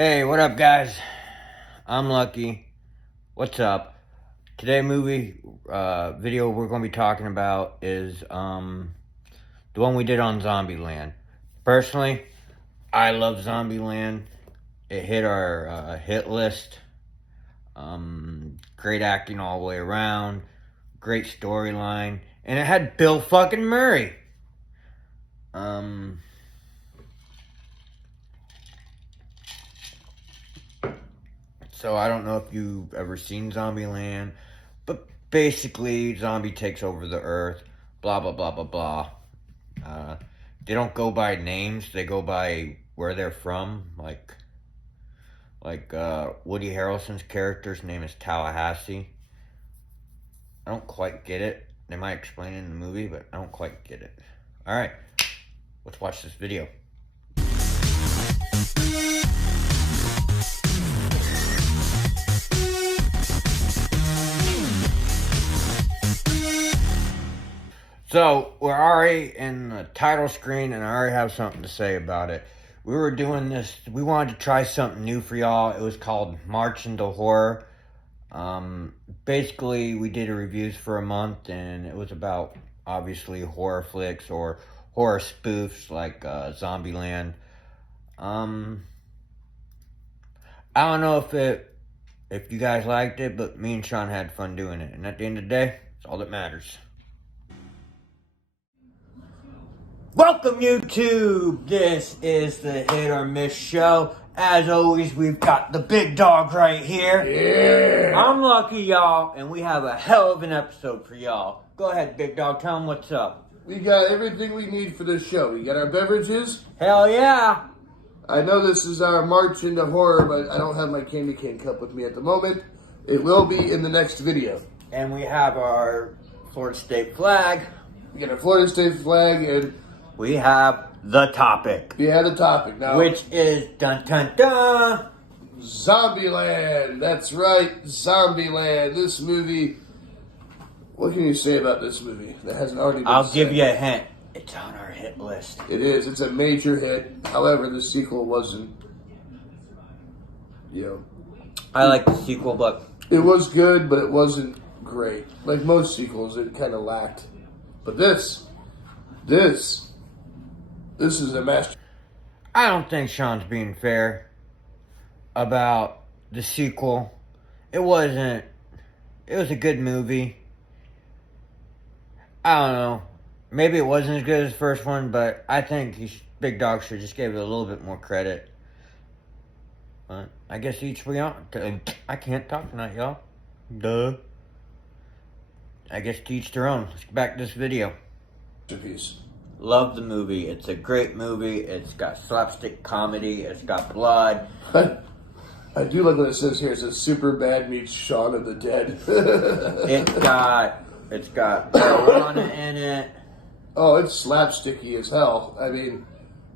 Hey, what up, guys? I'm Lucky. What's up? Today video we're going to be talking about is the one we did on Zombieland. Personally, I love Zombieland. It hit our hit list. Great acting all the way around. Great storyline. And it had Bill fucking Murray. So I don't know if you've ever seen Zombieland, but basically Zombie takes over the earth, blah, blah, blah, blah, blah. They don't go by names, they go by where they're from. Like Woody Harrelson's character's name is Tallahassee. I don't quite get it. They might explain it in the movie, but I don't quite get it. Alright, let's watch this video. So, we're already in the title screen, and I already have something to say about it. We were doing this, we wanted to try something new for y'all. It was called March into Horror. Basically, we did reviews for a month, and it was about, obviously, horror flicks or horror spoofs like Zombieland. I don't know if you guys liked it, but me and Sean had fun doing it. And at the end of the day, it's all that matters. Welcome, YouTube! This is the Hit or Miss Show. As always, we've got the big dog right here. Yeah! I'm Lucky, y'all, and we have a hell of an episode for y'all. Go ahead, big dog, tell them what's up. We got everything we need for this show. We got our beverages. Hell yeah! I know this is our March into Horror, but I don't have my candy cane cup with me at the moment. It will be in the next video. And we have our Florida State flag. We got our Florida State flag, and We have the topic. we had a topic now. Which is dun dun dun. Zombieland. That's right, Zombieland. This movie. What can you say about this movie that hasn't already been I'll said? give you a hint. It's on our hit list. It is. It's a major hit. However, the sequel wasn't. I like the sequel, but It was good, but it wasn't great. Like most sequels, it kind of lacked. But this is a master. I don't think Sean's being fair about the sequel. It was a good movie. I don't know. Maybe it wasn't as good as the first one, but I think Big Dog should just give it a little bit more credit. But I guess each we are. I can't talk tonight, y'all. Duh. I guess to each their own. Let's get back to this video. Masterpiece. Love the movie. It's a great movie. It's got slapstick comedy. It's got blood. I do like what it says here. It says Super Bad meets Shaun of the Dead. It's got marijuana in it. Oh, it's slapsticky as hell. I mean,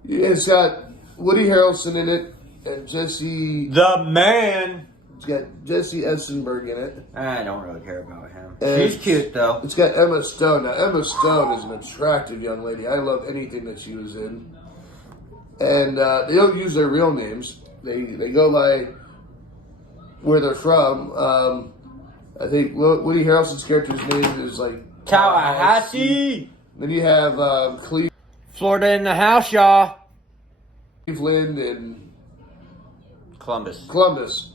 it's got Woody Harrelson in it and Jesse. The man. It's got Jesse Eisenberg in it. I don't really care about him. And She's cute though. It's got Emma Stone. Now, Emma Stone is an attractive young lady. I love anything that she was in. And they don't use their real names. They go by where they're from. I think Woody Harrelson's character's name is like Tallahassee. Then you have Florida in the house, y'all. Cleveland and Columbus.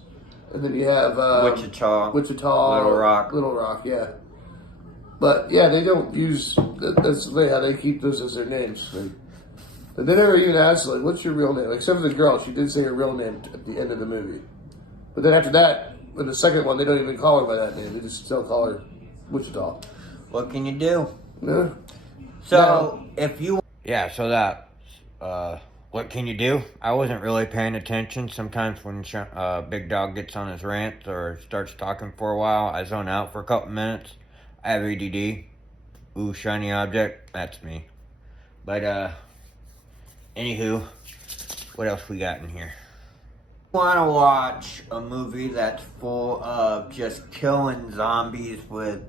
And then you have Wichita. Little Rock. Yeah. But yeah, they don't use. That's how they keep those as their names. But they never even asked like, "What's your real name?" Except for the girl, she did say her real name at the end of the movie. But then after that, in the second one, they don't even call her by that name. They just still call her Wichita. What can you do? Yeah. So what can you do? I wasn't really paying attention. Sometimes when Big Dog gets on his rant or starts talking for a while, I zone out for a couple minutes. I have ADD. Ooh, shiny object. That's me. But, anywho, what else we got in here? Want to watch a movie that's full of just killing zombies with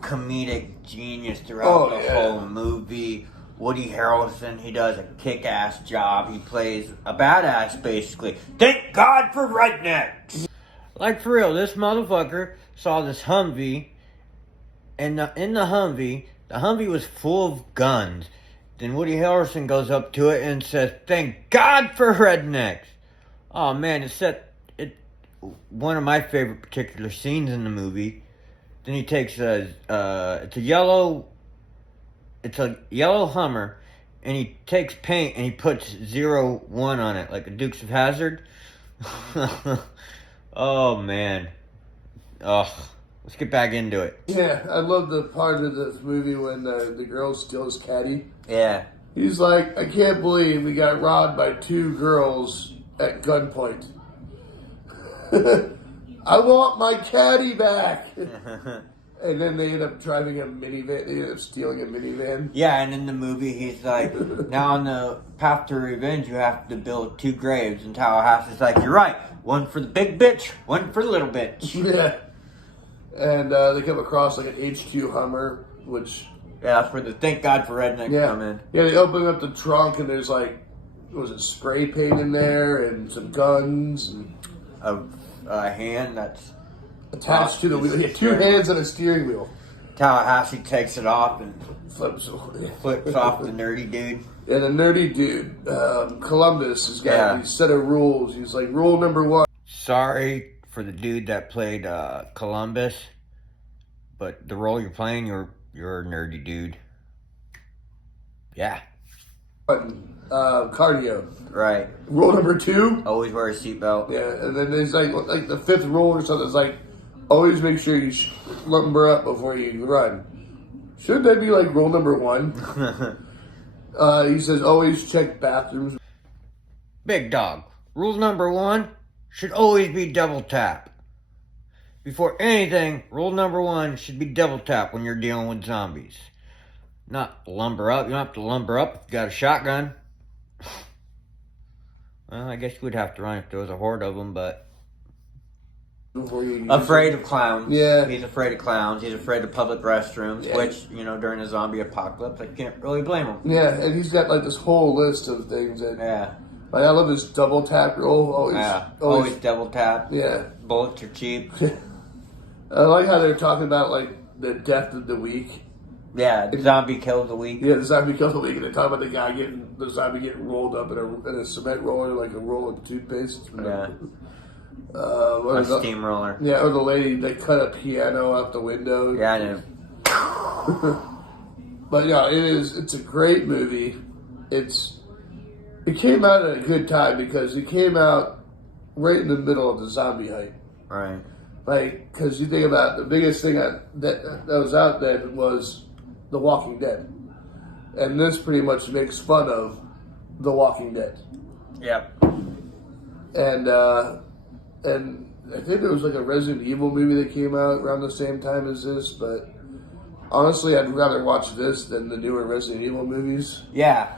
comedic genius throughout the whole movie. Woody Harrelson, he does a kick-ass job. He plays a badass, basically. Thank God for rednecks! Like, for real, this motherfucker saw this Humvee, and in the Humvee was full of guns. Then Woody Harrelson goes up to it and says, "Thank God for rednecks." Oh man, it's one of my favorite particular scenes in the movie. Then he takes it's a yellow Hummer, and he takes paint and he puts 01 on it, like a Dukes of Hazzard. Oh man. Ugh. Let's get back into it. Yeah, I love the part of this movie when the girl steals caddy. Yeah. He's like, I can't believe we got robbed by 2 girls at gunpoint. I want my caddy back. And then they end up driving a minivan. They end up stealing a minivan. Yeah, and in the movie, he's like, now on the path to revenge, you have to build 2 graves. And Tallahassee's like, you're right. One for the big bitch, one for the little bitch. Yeah. And they come across like an HQ Hummer, which... Yeah, that's where the thank God for rednecks come in. Yeah, they open up the trunk and there's like, was it spray paint in there and some guns and... A hand that's... attached to the wheel. Yeah, 2 hands on a steering wheel. Tallahassee takes it off and Flips off the nerdy dude. And a nerdy dude, Columbus, has got these set of rules. He's like, rule number 1. Sorry for the dude that played Columbus, but the role you're playing, you're a nerdy dude. Yeah. Cardio. Right. Rule number 2. Always wear a seatbelt. Yeah, and then there's like the 5th rule or something. It's like, always make sure you lumber up before you run. Shouldn't that be like rule number 1? He says always check bathrooms. Big dog. Rule number 1 should always be double tap. Before anything, rule number 1 should be double tap when you're dealing with zombies. Not lumber up. You don't have to lumber up if you got a shotgun. Well, I guess you would have to run if there was a horde of them, but... Afraid of clowns. Yeah. He's afraid of clowns. He's afraid of public restrooms, which, during a zombie apocalypse, I can't really blame him. Yeah, and he's got like this whole list of things that... Yeah. Like, I love his double tap roll. Always double tap. Yeah. Bullets are cheap. I like how they're talking about, like, the death of the week. Yeah, the zombie kill of the week. Yeah, the zombie kill of the week, and they're talking about the zombie getting rolled up in a cement roller, like a roll of toothpaste. Yeah. A steamroller. Yeah, or the lady, they cut a piano out the window. Yeah, I know. But yeah, it's a great movie. It came out at a good time because it came out right in the middle of the zombie hype. Right. Like, because you think about the biggest thing that was out then was The Walking Dead. And this pretty much makes fun of The Walking Dead. Yep. And I think there was like a Resident Evil movie that came out around the same time as this, but honestly, I'd rather watch this than the newer Resident Evil movies. Yeah.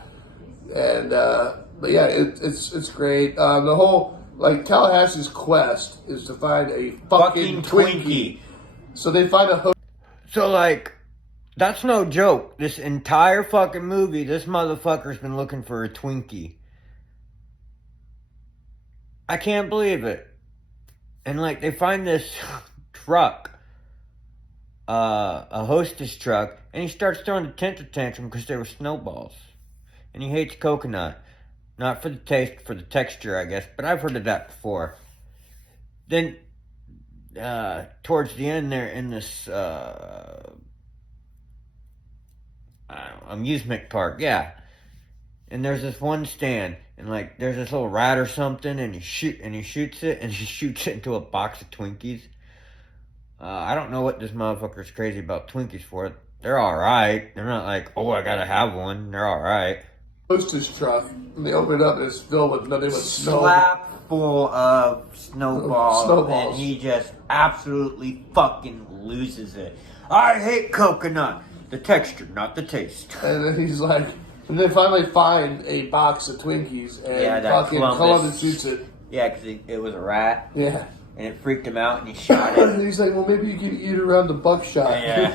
And, but yeah, it's great. The whole, like, Tallahassee's quest is to find a fucking Twinkie. So they find a So, like, that's no joke. This entire fucking movie, this motherfucker's been looking for a Twinkie. I can't believe it. And, like, they find this truck, a Hostess truck, and he starts throwing a temper tantrum because they were snowballs. And he hates coconut. Not for the taste, for the texture, I guess. But I've heard of that before. Then, towards the end, they're in this, amusement park. Yeah. And there's this one stand. And, like, there's this little rat or something. And he shoots it. And he shoots it into a box of Twinkies. I don't know what this motherfucker's crazy about Twinkies for. They're alright. They're not like, oh, I gotta have one. They're alright. Hostess truck, and they open it up and it's filled with nothing but snow. Slap full of snowballs. And he just absolutely fucking loses it. I hate coconut. The texture, not the taste. And then he's like, and they finally find a box of Twinkies, and fucking Columbus shoots it. Yeah, because it was a rat. Yeah. And it freaked him out, and he shot it. And he's like, well, maybe you can eat it around the buckshot. Yeah.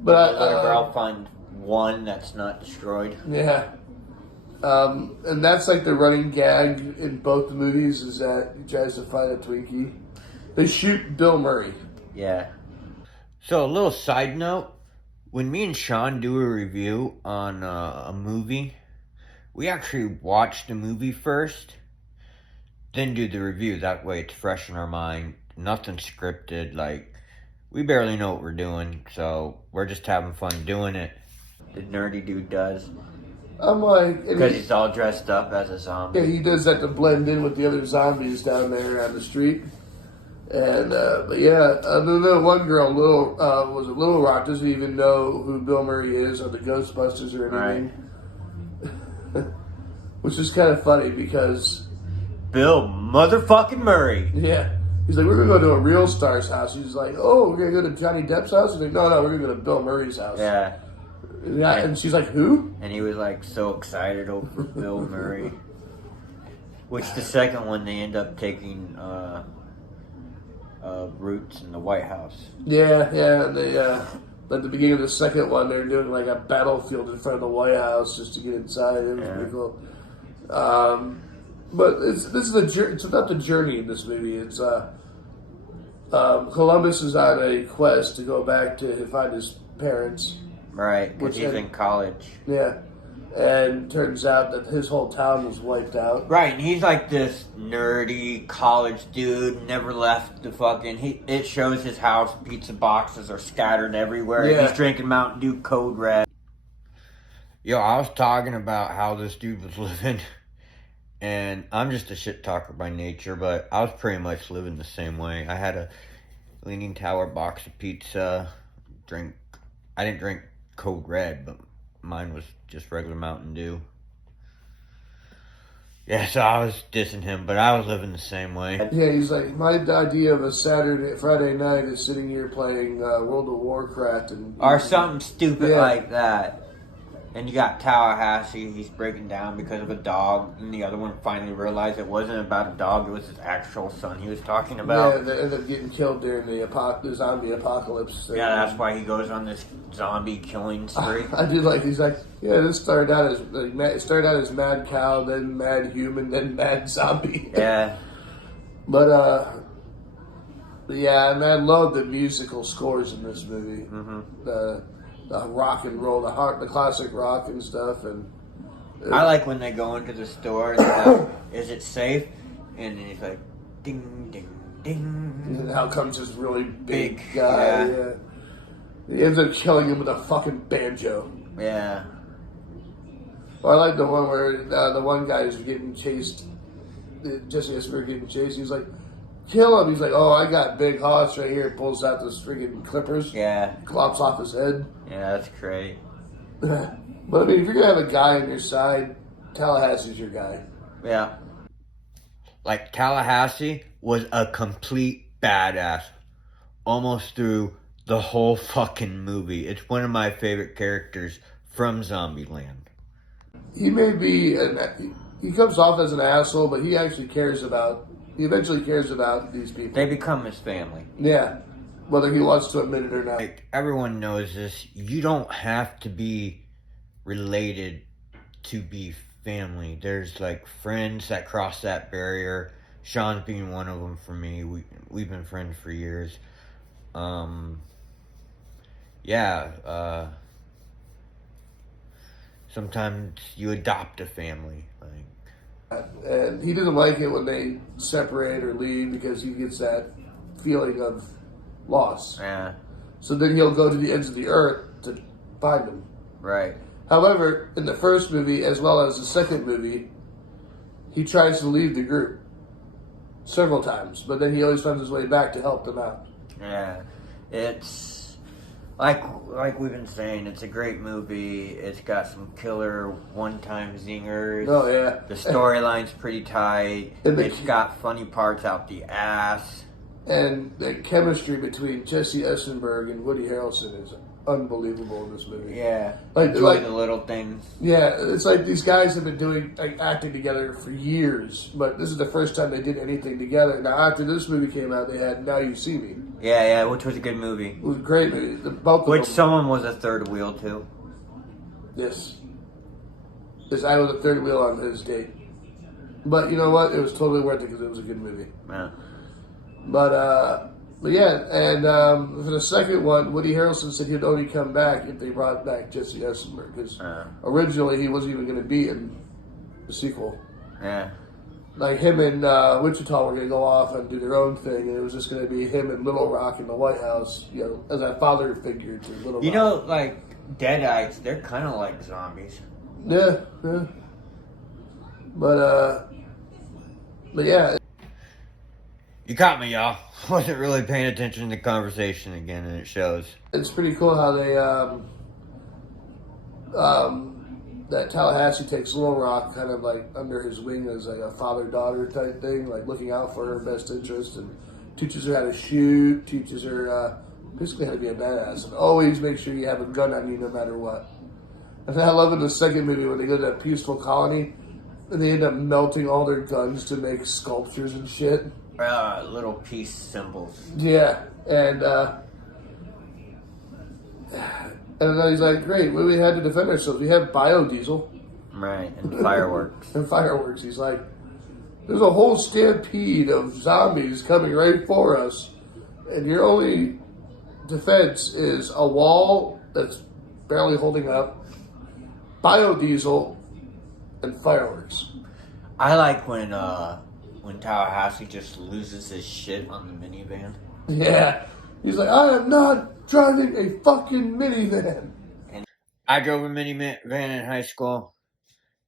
But whatever, I'll find one that's not destroyed. Yeah. And that's like the running gag in both the movies is that he tries to fight a Twinkie. They shoot Bill Murray. Yeah. So a little side note, when me and Sean do a review on a movie, we actually watch the movie first, then do the review. That way it's fresh in our mind. Nothing scripted. Like, we barely know what we're doing, so we're just having fun doing it. The nerdy dude does. I'm like... Because he's all dressed up as a zombie. Yeah, he does that to blend in with the other zombies down there on the street. And, but yeah, the one girl, Little Rock, doesn't even know who Bill Murray is or the Ghostbusters or anything. Right. Which is kind of funny because... Bill motherfucking Murray. Yeah. He's like, we're going to go to a real star's house. He's like, oh, we're going to go to Johnny Depp's house? He's like, no, we're going to go to Bill Murray's house. Yeah. Yeah, and she's like, who? And he was like so excited over Bill Murray. Which the second one, they end up taking roots in the White House. Yeah, and they, at the beginning of the second one, they're doing like a battlefield in front of the White House just to get inside. It was pretty cool. But it's about the journey in this movie. It's Columbus is on a quest to go back to find his parents. Right, because he's in college. Yeah, and turns out that his whole town was wiped out. Right, and he's like this nerdy college dude, never left the fucking... It shows his house, pizza boxes are scattered everywhere. Yeah. He's drinking Mountain Dew Code Red. Yo, I was talking about how this dude was living, and I'm just a shit talker by nature, but I was pretty much living the same way. I had a Leaning Tower box of pizza, I didn't drink Code Red, but mine was just regular Mountain Dew. Yeah, so I was dissing him, but I was living the same way. Yeah, he's like, my idea of a Friday night is sitting here playing World of Warcraft or something stupid like that. And you got Tallahassee, he's breaking down because of a dog, and the other one finally realized it wasn't about a dog, it was his actual son he was talking about. Yeah, they ended up getting killed during the zombie apocalypse. Yeah, that's why he goes on this zombie killing spree. I do like, he's like, yeah, this started out as Mad Cow, then Mad Human, then Mad Zombie. Yeah. But, yeah, and I love the musical scores in this movie. Mm-hmm. The rock and roll, the classic rock and stuff, and I like when they go into the store. And like, is it safe? And then he's like, ding, ding, ding. And out comes this really big guy. Yeah. He ends up killing him with a fucking banjo. Yeah. Well, I like the one where the one guy is getting chased. Jesse Eisenberg getting chased. He's like, kill him. He's like, oh, I got big hoss right here. Pulls out those friggin' clippers. Yeah. Clops off his head. Yeah, that's great. But I mean, if you're gonna have a guy on your side, Tallahassee's your guy. Yeah. Like, Tallahassee was a complete badass almost through the whole fucking movie. It's one of my favorite characters from Zombieland. He may be he comes off as an asshole, but he actually he eventually cares about these people. They become his family. Yeah. Whether he wants to admit it or not. Like, everyone knows this. You don't have to be related to be family. There's, like, friends that cross that barrier. Sean's being one of them for me. We've been friends for years. Sometimes you adopt a family. Like, and he doesn't like it when they separate or leave because he gets that feeling of loss. Yeah. So then he'll go to the ends of the earth to find them. Right. However, in the first movie, as well as the second movie, he tries to leave the group several times, but then he always finds his way back to help them out. Yeah. It's like we've been saying, it's a great movie. It's got some killer one-time zingers. Oh, yeah. The storyline's pretty tight. It's got funny parts out the ass. And the chemistry between Jesse Eisenberg and Woody Harrelson is unbelievable in this movie. Yeah. Like the little things. Yeah, it's like these guys have been acting together for years, but this is the first time they did anything together. Now, after this movie came out, they had Now You See Me. Yeah, which was a good movie. It was a great movie. Which someone was a third wheel to. Yes. Because I was the third wheel on his date. But you know what? It was totally worth it because it was a good movie. Yeah. But yeah, and for the second one, Woody Harrelson said he'd only come back if they brought back Jesse Eisenberg. Because originally he wasn't even going to be in the sequel. Yeah. Like him and Wichita were going to go off and do their own thing, and it was just going to be him and Little Rock in the White House, you know, as a father figure to Little Rock. You know, like Deadites, they're kind of like zombies. Yeah, yeah. But yeah. You caught me, y'all. Wasn't really paying attention to the conversation again, and it shows. It's pretty cool how they, that Tallahassee takes Little Rock kind of like under his wing as like a father-daughter type thing, like looking out for her best interest, and teaches her how to shoot, teaches her basically how to be a badass, and always make sure you have a gun on you no matter what. And I love in the second movie when they go to that peaceful colony, and they end up melting all their guns to make sculptures and shit. Little peace symbols. Yeah, and then he's like, great, what do we have to defend ourselves? We have biodiesel. Right, and fireworks. And fireworks. He's like, there's a whole stampede of zombies coming right for us, and your only defense is a wall that's barely holding up, biodiesel, and fireworks. I like when Tallahassee just loses his shit on the minivan. Yeah. He's like, I am not driving a fucking minivan. And I drove a minivan in high school.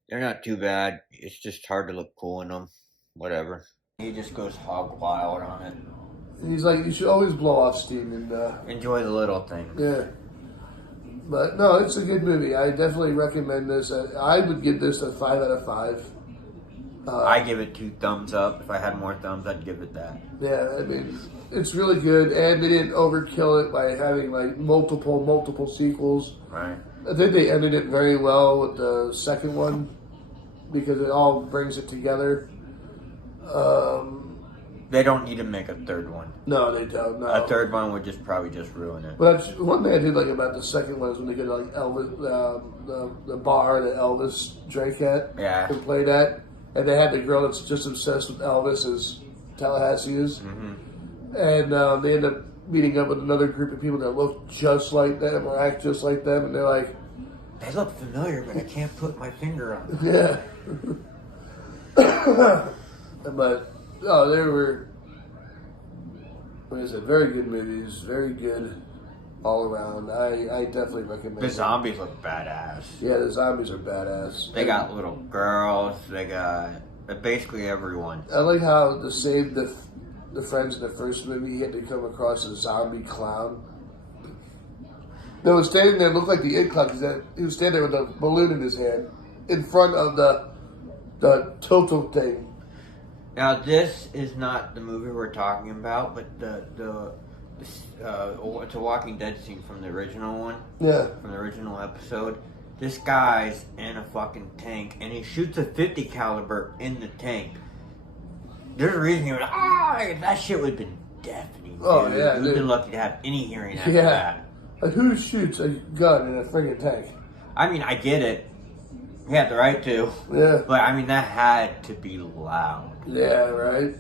They're not too bad. It's just hard to look cool in them. Whatever. He just goes hog wild on it. And he's like, you should always blow off steam and enjoy the little things. Yeah. But no, it's a good movie. I definitely recommend this. I would give this a 5 out of 5. I give it 2 thumbs up. If I had more thumbs, I'd give it that. Yeah, I mean, it's really good, and they didn't overkill it by having like multiple sequels. Right. I think they ended it very well with the second one because it all brings it together. They don't need to make a third one. No, they don't. No. A third one would probably just ruin it. But one thing I did like about the second one is when they go to like Elvis, the bar that Elvis drank at, and played at, and they had the girl that's just obsessed with Elvis as Tallahassee is, and they end up meeting up with another group of people that look just like them or act just like them, and they're like, they look familiar, but I can't put my finger on them. Yeah. But they were, like I said, very good movies, very good all around. I definitely recommend The zombies look badass. Yeah, the zombies are badass. They got little girls. They got basically everyone. I like how to save the friends in the first movie, he had to come across a zombie clown that was standing there, looked like the It Clown, because he was standing there with a balloon in his hand in front of the total thing. Now, this is not the movie we're talking about, but it's a Walking Dead scene from the original one. Yeah. From the original episode. This guy's in a fucking tank, and he shoots a .50 caliber in the tank. There's a reason he was that shit would have been deafening. Dude. Oh, yeah. We've been lucky to have any hearing after that. Like, who shoots a gun in a friggin' tank? I mean, I get it. He had the right to. Yeah. But, I mean, that had to be loud. Yeah, right.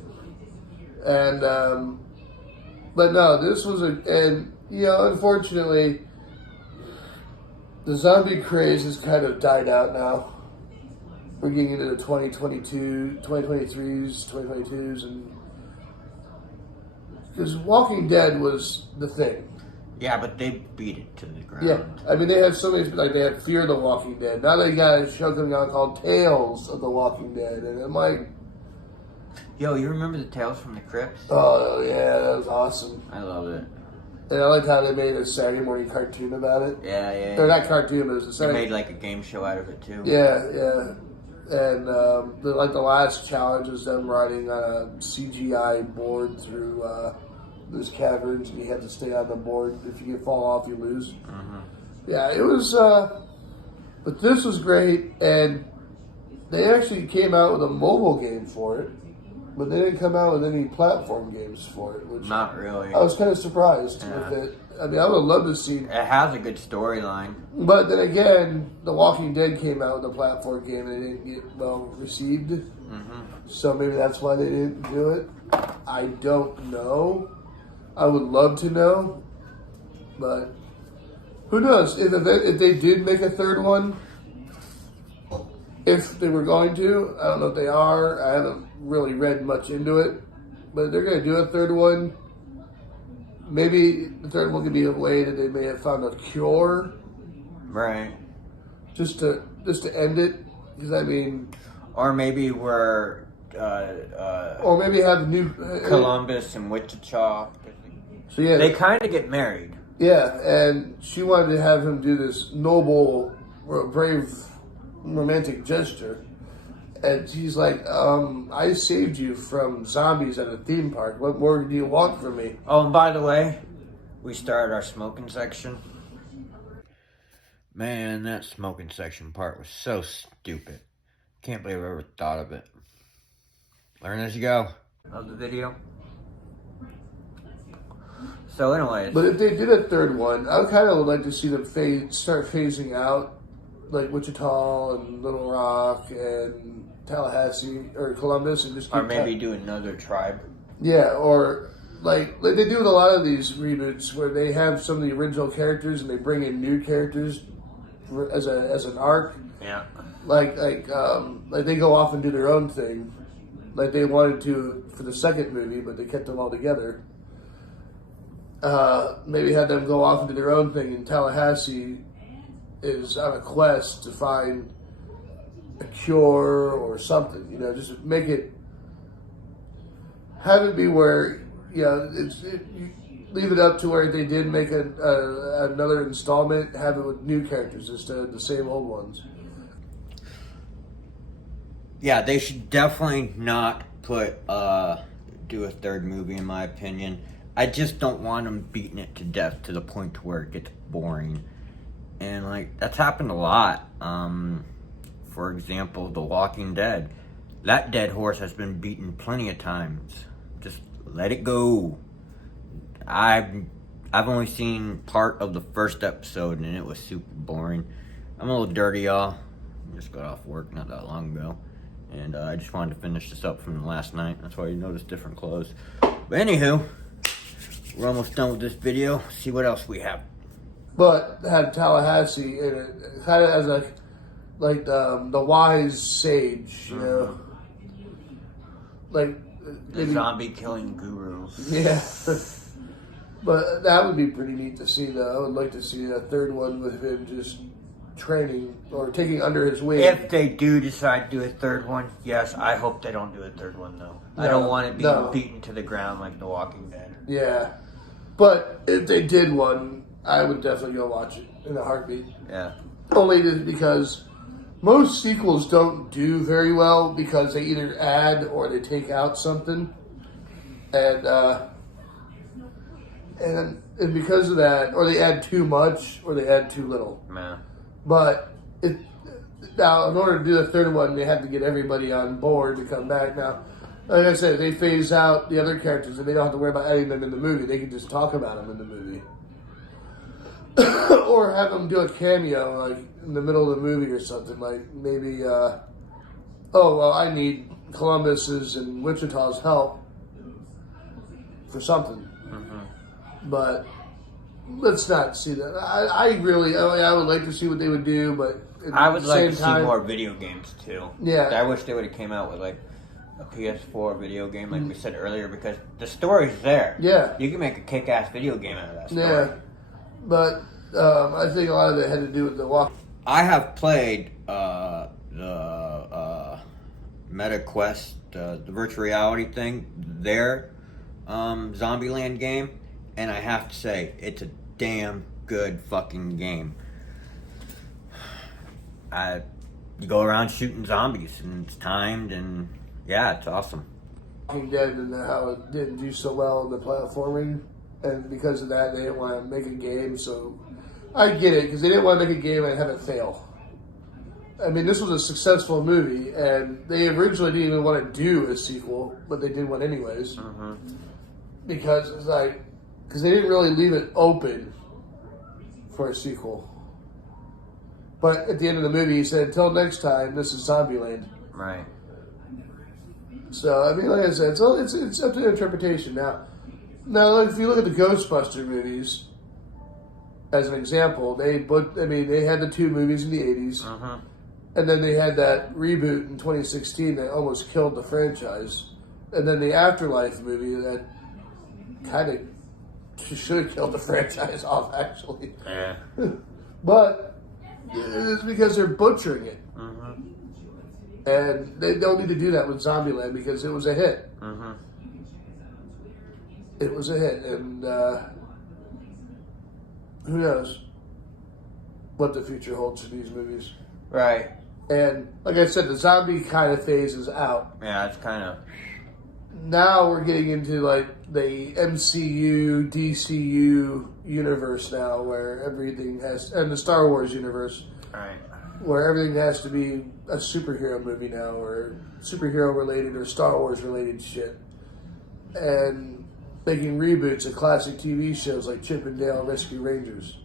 And, but no, this was and, you know, unfortunately, the zombie craze has kind of died out now. We're getting into the 2023s, 2022s, and because Walking Dead was the thing. Yeah, but they beat it to the ground. Yeah, I mean, they had so many, like, they had Fear the Walking Dead. Now they got a show coming out called Tales of the Walking Dead, and I'm like... Yo, you remember the Tales from the Crypts? Oh, yeah, that was awesome. I love it. And I liked how they made a Saturday morning cartoon about it. Yeah. Or not cartoon, but it was a Saturday... They made, like, a game show out of it, too. Yeah. And, the last challenge is them riding on a CGI board through, those caverns, and you have to stay on the board. If you fall off, you lose. Yeah, it was, but this was great, and they actually came out with a mobile game for it, but they didn't come out with any platform games for it, which not really. I was kind of surprised with it. I mean, I would love to see. It has a good storyline. But then again, The Walking Dead came out with a platform game and it didn't get well received. So maybe that's why they didn't do it. I don't know. I would love to know, but who knows? If they did make a third one, if they were going to, I don't know if they are. I haven't really read much into it, but if they're going to do a third one. Maybe the third one could be a way that they may have found a cure, Right. just to end it. Because I mean, Or maybe we're or maybe have new Columbus and Wichita. So yeah, They kind of get married. yeah, and she wanted to have him do this noble, brave, romantic gesture, and she's like, "I saved you from zombies at a theme park. What more do you want from me?" Oh, and by the way, we started our smoking section. Man, that smoking section part was so stupid. Can't believe I ever thought of it. Learn as you go. Love the video. So anyways. But if they did a third one, I kind of would like to see them start phasing out, like Wichita and Little Rock and Tallahassee or Columbus, and just Or maybe do another tribe. yeah, or like they do with a lot of these reboots where they have some of the original characters and they bring in new characters as an arc. Yeah. Like they go off and do their own thing, like they wanted to for the second movie, but they kept them all together. Maybe had them go off and do their own thing, and Tallahassee is on a quest to find a cure or something. You know, just make it, have it be where, you leave it up to where they did make another installment, have it with new characters instead of the same old ones. Yeah, they should definitely not do a third movie, in my opinion. I just don't want them beating it to death to the point to where it gets boring. And, like, that's happened a lot. For example, The Walking Dead. That dead horse has been beaten plenty of times. Just let it go. I've only seen part of the first episode, and it was super boring. I'm a little dirty, y'all. I just got off work not that long ago. And I just wanted to finish this up from last night. That's why you noticed different clothes. But anywho, we're almost done with this video. See what else we have. But have Tallahassee in it, kind of as like the wise sage, you know, like The zombie killing guru. yeah. But that would be pretty neat to see, though. I would like to see a third one with him just training or taking under his wing. If they do decide to do a third one, yes, I hope they don't do a third one, though. I don't want it being beaten to the ground like The Walking Dead. Yeah. But if they did one, I would definitely go watch it in a heartbeat. Yeah. Only because most sequels don't do very well because they either add or they take out something. And because of that, or they add too much or they add too little. Man. But now, in order to do the third one, they have to get everybody on board to come back. Now, like I said, they phase out the other characters and they don't have to worry about adding them in the movie. They can just talk about them in the movie. Or have them do a cameo, like, in the middle of the movie or something. Like, maybe, I need Columbus's and Wichita's help for something. But let's not see that. I would like to see what they would do, but I would like to see more video games, too. Yeah. I wish they would have came out with, like, a PS4 video game, like we said earlier, because the story's there. Yeah. You can make a kick-ass video game out of that story. Yeah. But I think a lot of it had to do with the walk. I have played the MetaQuest, the virtual reality thing, their Zombieland game, and I have to say, it's a damn good fucking game. You go around shooting zombies, and it's timed, and yeah, it's awesome. Walking Dead and how it didn't do so well in the platforming, and because of that, they didn't want to make a game. So I get it, because they didn't want to make a game and have it fail. I mean, this was a successful movie, and they originally didn't even want to do a sequel, but they did one anyways. Because it's like, because they didn't really leave it open for a sequel. But at the end of the movie, he said, "Until next time, this is Zombieland." Right. So I mean, like I said, it's up to interpretation now. Now, if you look at the Ghostbuster movies, as an example, they had the 2 movies in the '80s, and then they had that reboot in 2016 that almost killed the franchise, and then the Afterlife movie that kind of should have killed the franchise off, actually. Yeah. But it's because they're butchering it. And they don't need to do that with Zombieland because it was a hit. It was a hit, and who knows what the future holds for these movies. Right. And like I said, the zombie kind of phase is out. Yeah, it's kind of... Now we're getting into like the MCU, DCU universe now, where everything has, and the Star Wars universe, Right. where everything has to be a superhero movie now, or superhero related or Star Wars related shit. And making reboots of classic TV shows like Chip and Dale Rescue Rangers.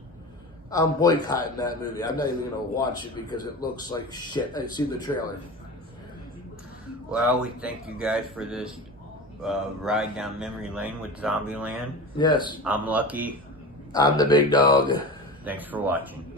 I'm boycotting that movie. I'm not even going to watch it because it looks like shit. I see the trailer. Well, we thank you guys for this ride down memory lane with Zombieland. Yes. I'm Lucky. I'm the big dog. Thanks for watching.